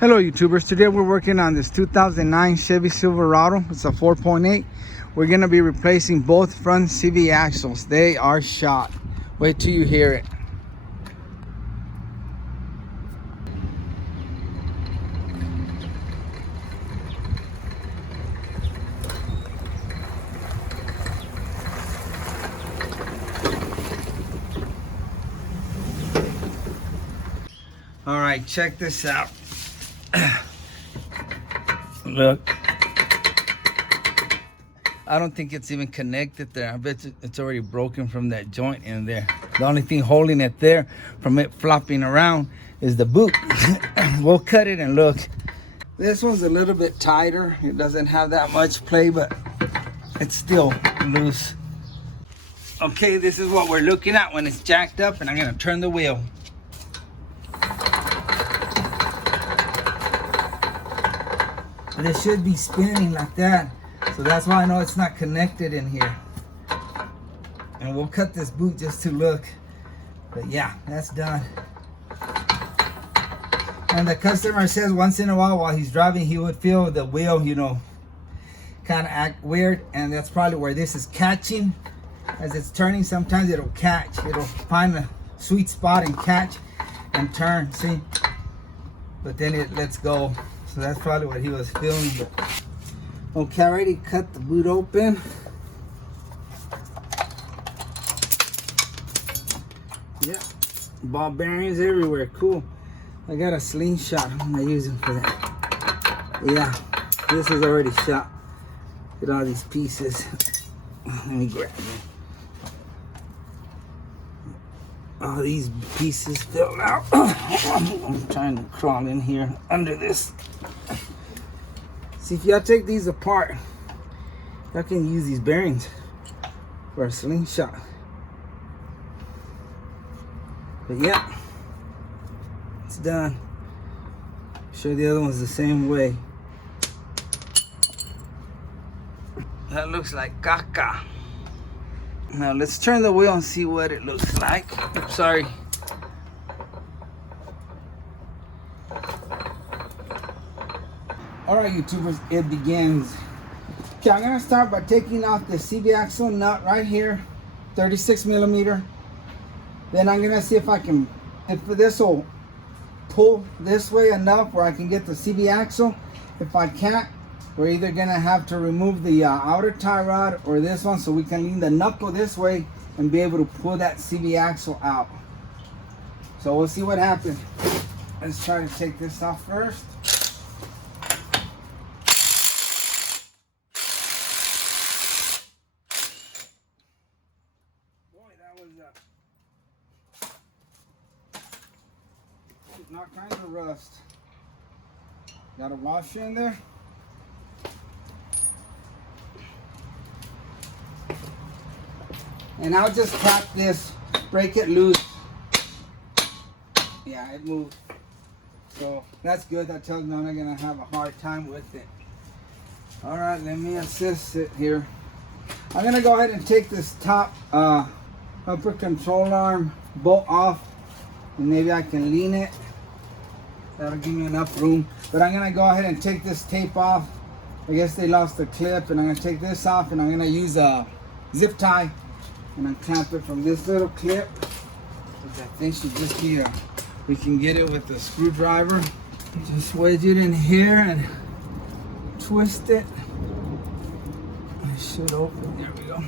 Hello YouTubers, today we're working on this 2009 Chevy Silverado. It's a 4.8. We're going to be replacing both front CV axles. They are shot. Wait till you hear it. All right, check this out. Look, I don't think it's even connected there. I bet it's already broken from that joint in there. The only thing holding it there from it flopping around is the boot. We'll cut it and look. This one's a little bit tighter. It doesn't have that much play, but it's still loose. Okay, this is what we're looking at when it's jacked up, and I'm gonna turn the wheel. And it should be spinning like that. So that's why I know it's not connected in here. And we'll cut this boot just to look. But yeah, that's done. And the customer says once in a while he's driving, he would feel the wheel, you know, kind of act weird. And that's probably where this is catching. As it's turning, sometimes it'll catch. It'll find a sweet spot and catch and turn, see? But then it lets go. So that's probably what he was feeling. But okay, I already cut the boot open. Yeah, ball bearings everywhere. Cool. I got a slingshot. I'm gonna use it for that. Yeah, this is already shot. Get all these pieces. Let me grab it. All these pieces fell out. I'm trying to crawl in here under this. See, if y'all take these apart, y'all can use these bearings for a slingshot. But yeah, it's done. I'm sure the other one's the same way. That looks like caca. Now let's turn the wheel and see what it looks like. Oops, sorry. Alright YouTubers, it begins. Okay, I'm gonna start by taking off the CV axle nut right here, 36 millimeter. Then I'm gonna see if this will pull this way enough where I can get the CV axle. If I can't, we're either gonna have to remove the outer tie rod or this one, so we can lean the knuckle this way and be able to pull that CV axle out. So we'll see what happens. Let's try to take this off first. Boy, that was not kind of rust. Got a washer in there. And I'll just tap this, break it loose. Yeah, it moved. So that's good. That tells me I'm not gonna have a hard time with it. All right, let me assist it here. I'm gonna go ahead and take this top upper control arm bolt off, and maybe I can lean it. That'll give me enough room. But I'm gonna go ahead and take this tape off. I guess they lost the clip, and I'm gonna take this off, and I'm gonna use a zip tie and unclamp it from this little clip, which I think should just be we can get it with the screwdriver. Just wedge it in here and twist it. It should open. There we go.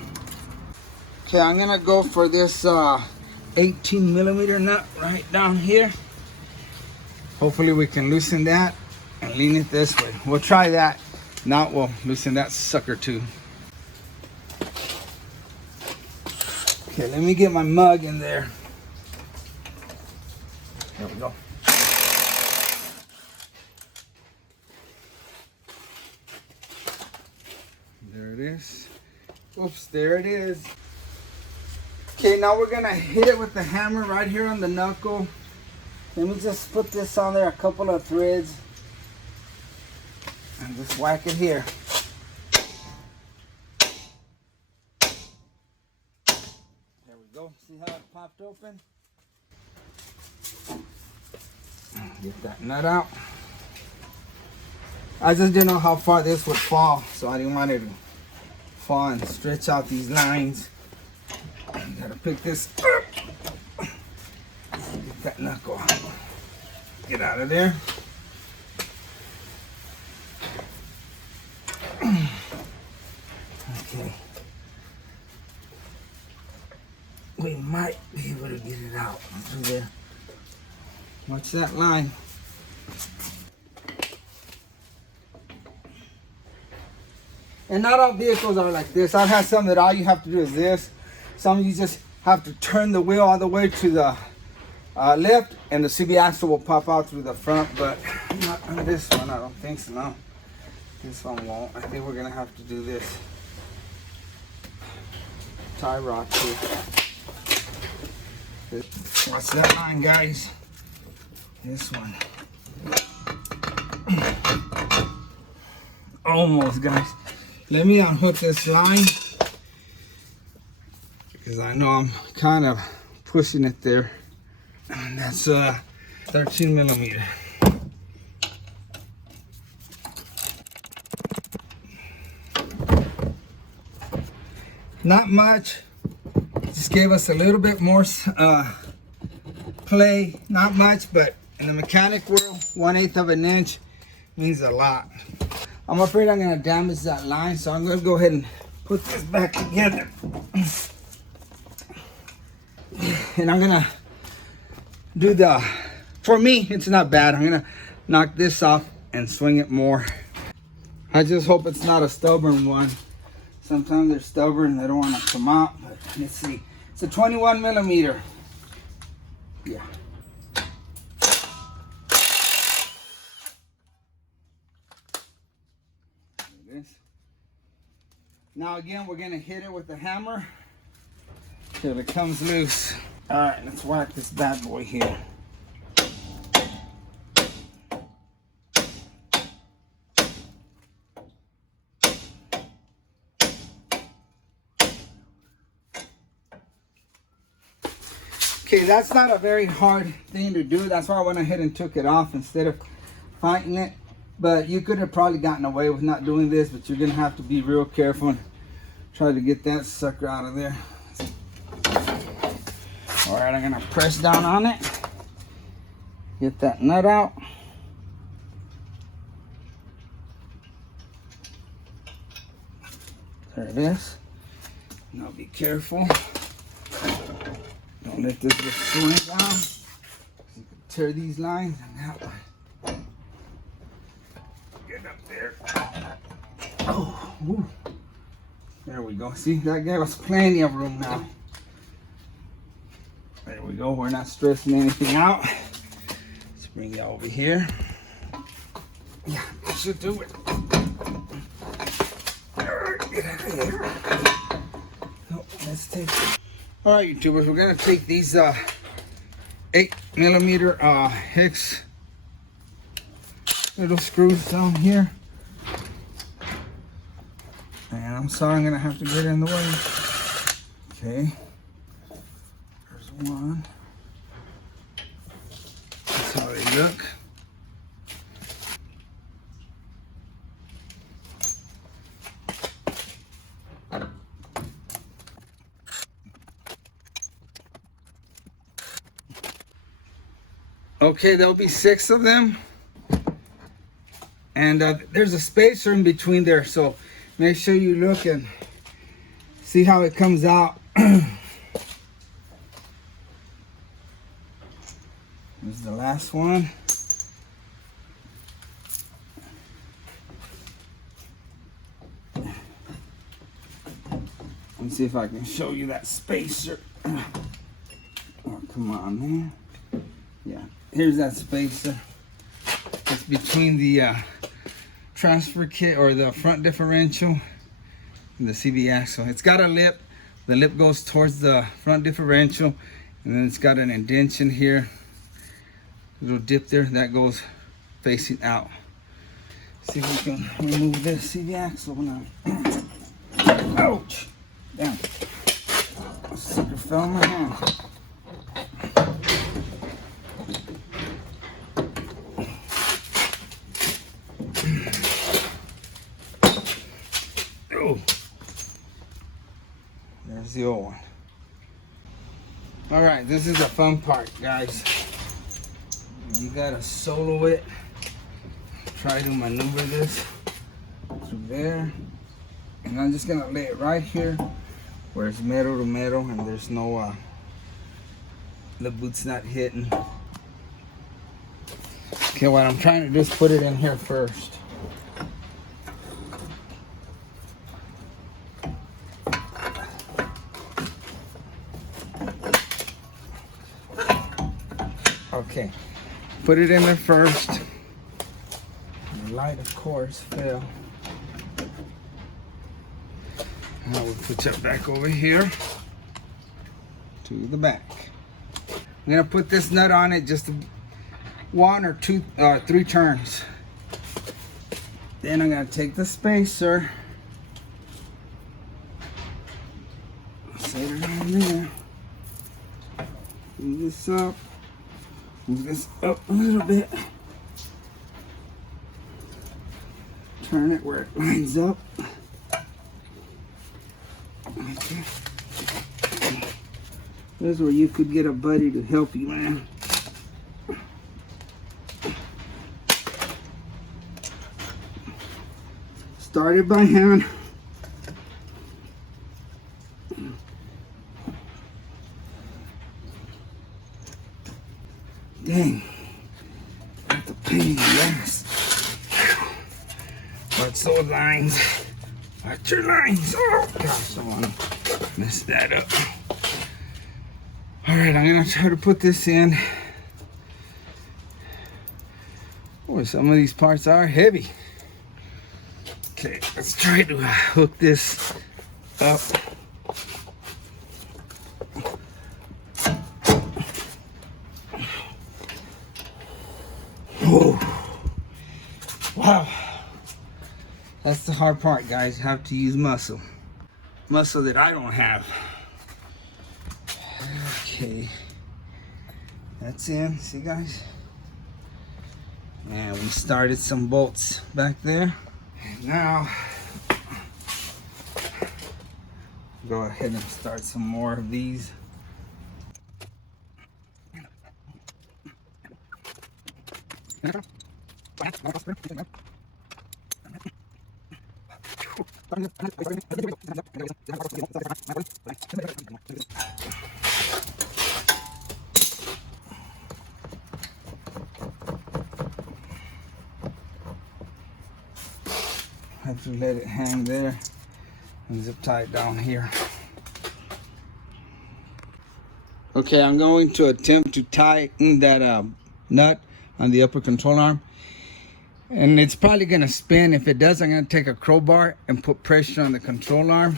Okay, I'm gonna go for this 18 millimeter nut right down here. Hopefully we can loosen that and lean it this way. We'll try that. Now we'll loosen that sucker too. Okay, let me get my mug in there. There we go. There it is. Oops, there it is. Okay, now we're gonna hit it with the hammer right here on the knuckle. Let me just put this on there, a couple of threads, and just whack it here. There we go. See how it popped open? Get that nut out. I just didn't know how far this would fall, so I didn't want it to fall and stretch out these lines. You gotta pick this up. Get that knuckle out. Get out of there. Okay. We might be able to get it out through there. Watch that line. And not all vehicles are like this. I've had some that all you have to do is this. Some you just have to turn the wheel all the way to the left, and the CV axle will pop out through the front, but not on this one. I don't think so, no. This one won't. I think we're gonna have to do this. Tie rod too. Watch that line, guys. This one. Almost, guys. Let me unhook this line because I know I'm kind of pushing it there. And that's 13 millimeter. Not much. Just gave us a little bit more play. Not much, but in the mechanic world, 1/8 of an inch means a lot. I'm afraid I'm gonna damage that line, so I'm gonna go ahead and put this back together. And I'm gonna do for me, it's not bad. I'm gonna knock this off and swing it more. I just hope it's not a stubborn one. Sometimes they're stubborn, they don't wanna come out, but let's see. It's a 21 millimeter. Yeah. Now again, we're gonna hit it with the hammer till it comes loose. All right, let's whack this bad boy here. Okay, that's not a very hard thing to do. That's why I went ahead and took it off instead of fighting it. But you could have probably gotten away with not doing this, but you're gonna have to be real careful and try to get that sucker out of there. All right, I'm gonna press down on it. Get that nut out. There it is. Now be careful. Don't let this just swing down. You can tear these lines and that way. Get up there. Oh, woo. There we go. See, that gave us plenty of room now. There we go. We're not stressing anything out. Let's bring you over here. Yeah, that should do it. Get out of here. Oh, let's take it. All right, YouTubers, we're gonna take these 8 millimeter hex little screws down here. And I'm sorry, I'm gonna have to get in the way. Okay, there's one. That's how they look. Okay, there'll be 6 of them. And there's a spacer in between there, so make sure you look and see how it comes out. This is the last one. Let me see if I can show you that spacer. Oh, come on, man. Yeah, here's that spacer. It's between the transfer kit or the front differential and the CV axle. It's got a lip. The lip goes towards the front differential, and then it's got an indentation here, little dip there that goes facing out. See if we can remove this CV axle now. Ouch! Damn. Sucker fell in my hand. There's the old one. All right, this is the fun part, guys. You gotta solo it. Try to maneuver this through there. And I'm just gonna lay it right here where it's metal to metal and there's no, the boot's not hitting. Okay, what I'm trying to do is put it in here first. Okay, put it in there first. The light, of course, fell. Now we'll put that back over here to the back. I'm gonna put this nut on it just 1 or 2 or 3 turns. Then I'm gonna take the spacer, set it on there, move this up, move this up a little bit, turn it where it lines up. Okay. This is where you could get a buddy to help you, man. Started by hand. Dang. That's a pain in the ass. Watch those lines. Watch your lines. Oh gosh, I want to mess that up. Alright, I'm going to try to put this in. Boy, some of these parts are heavy. Okay, let's try to hook this up. Oh, wow. That's the hard part, guys. You have to use muscle. Muscle that I don't have. Okay. That's in. See, guys? And we started some bolts back there. And now, go ahead and start some more of these. Have to let it hang there and zip tie it down here. Okay, I'm going to attempt to tighten that nut on the upper control arm. And it's probably gonna spin. If it does, I'm gonna take a crowbar and put pressure on the control arm.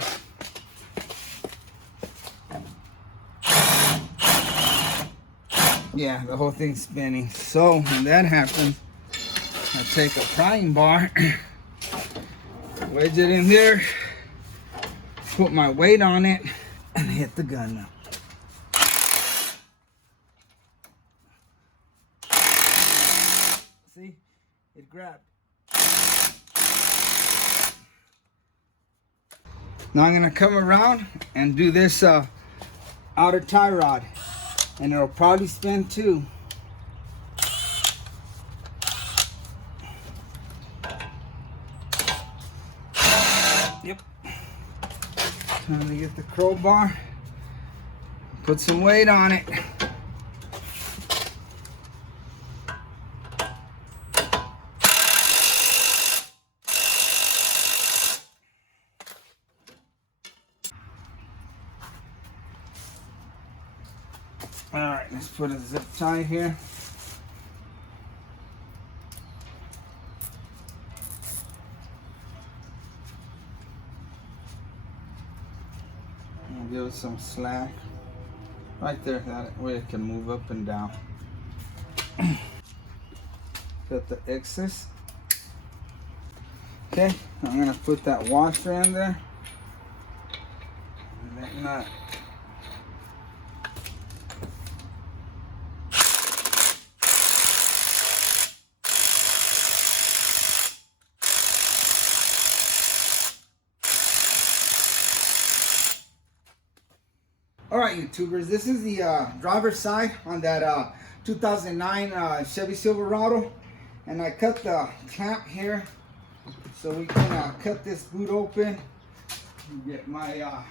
Yeah, the whole thing's spinning. So when that happens, I take a prying bar, wedge it in there, put my weight on it, and hit the gun now. See, it grabbed. Now I'm gonna come around and do this outer tie rod, and it'll probably spin too. Yep. Time to get the crowbar, put some weight on it. All right, let's put a zip tie here. And give it some slack. Right there, that way it can move up and down. Got the excess. Okay, I'm gonna put that washer in there. And that nut. All right, YouTubers, this is the driver's side on that 2009 Chevy Silverado, and I cut the clamp here so we can cut this boot open. Get my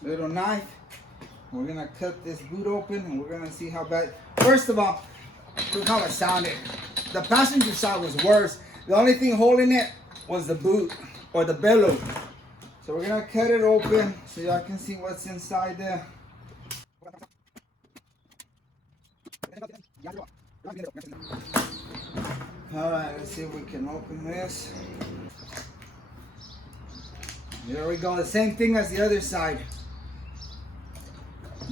little knife. We're gonna cut this boot open, and we're gonna see how bad. First of all, look how it sounded. The passenger side was worse. The only thing holding it was the boot or the bellow. So we're gonna cut it open so y'all can see what's inside there. All right, let's see if we can open this. There we go, the same thing as the other side.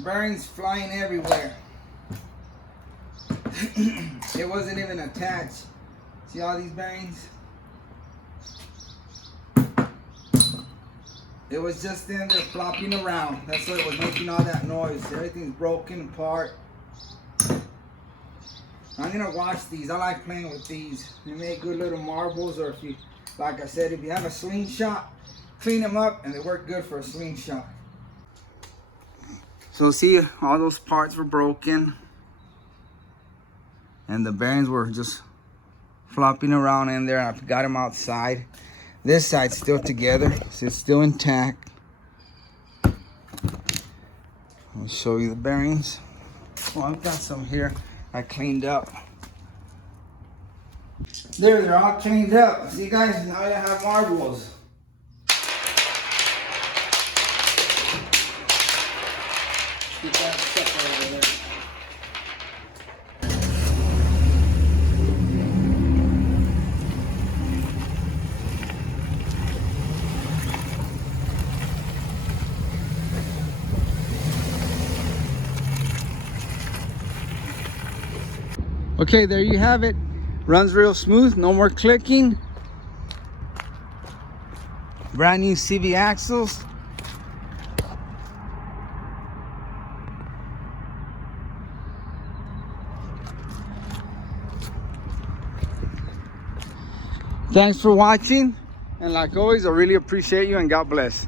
Bearings flying everywhere. It wasn't even attached. See all these bearings? It was just in there flopping around. That's why it was making all that noise. Everything's broken apart. I'm gonna wash these. I like playing with these. They make good little marbles, or if you, like I said, if you have a slingshot, clean them up and they work good for a slingshot. So see, all those parts were broken and the bearings were just flopping around in there. I got them outside. This side's still together, so it's still intact. I'll show you the bearings. Well, I've got some here I cleaned up. There, they're all cleaned up. See guys, now you have marbles. Keep that stuff over there. Okay, there you have it. Runs real smooth, no more clicking. Brand new CV axles. Thanks for watching, and like always, I really appreciate you, and God bless.